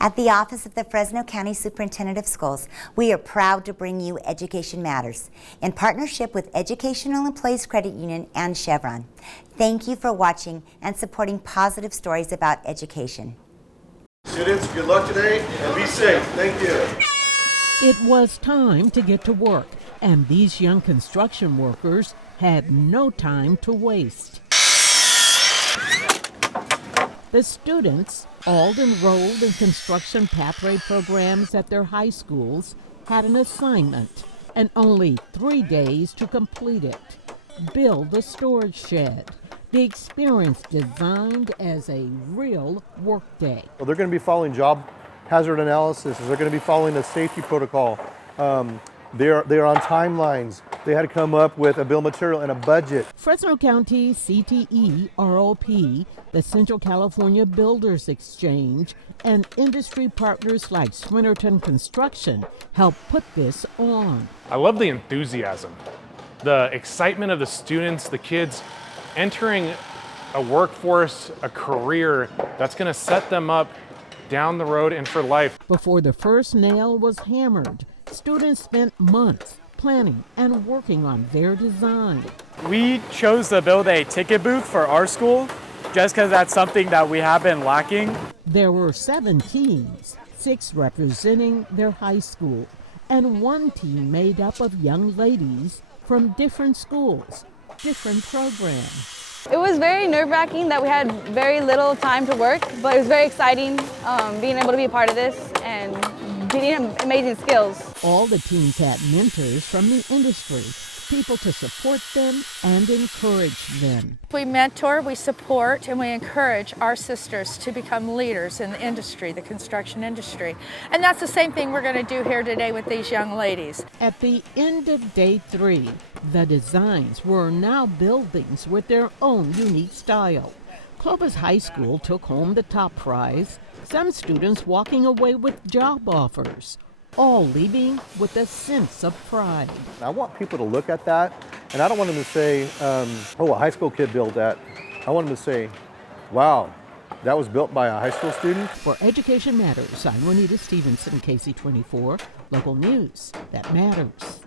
At the Office of the Fresno County Superintendent of Schools, we are proud to bring you Education Matters in partnership with Educational Employees Credit Union and Chevron. Thank you for watching and supporting positive stories about education. Students, good luck today and be safe. Thank you. It was time to get to work, and these young construction workers had no time to waste. The students, all enrolled in construction pathway programs at their high schools, had an assignment and only 3 days to complete it. Build a storage shed. The experience designed as a real workday. Well, they're going to be following job hazard analysis. They're going to be following a safety protocol. They're on timelines. They had to come up with a bill of material and a budget. Fresno County CTE ROP, the Central California Builders Exchange, and industry partners like Swinnerton Construction help put this on. I love the enthusiasm, the excitement of the students, the kids entering a workforce, a career that's going to set them up down the road and for life. Before the first nail was hammered, students spent months planning and working on their design. We chose to build a ticket booth for our school just because that's something that we have been lacking. There were 7 teams, 6 representing their high school, and 1 team made up of young ladies from different schools, different programs. It was very nerve-wracking that we had very little time to work, but it was very exciting being able to be a part of this and getting amazing skills. All the teams had mentors from the industry, people to support them and encourage them. We mentor, we support, and we encourage our sisters to become leaders in the industry, the construction industry. And that's the same thing we're going to do here today with these young ladies. At the end of day 3, the designs were now buildings with their own unique style. Clovis High School took home the top prize, some students walking away with job offers, all leaving with a sense of pride. I want people to look at that, and I don't want them to say, oh, a high school kid built that. I want them to say, wow, that was built by a high school student. For Education Matters, I'm Juanita Stevenson, KC24, local news that matters.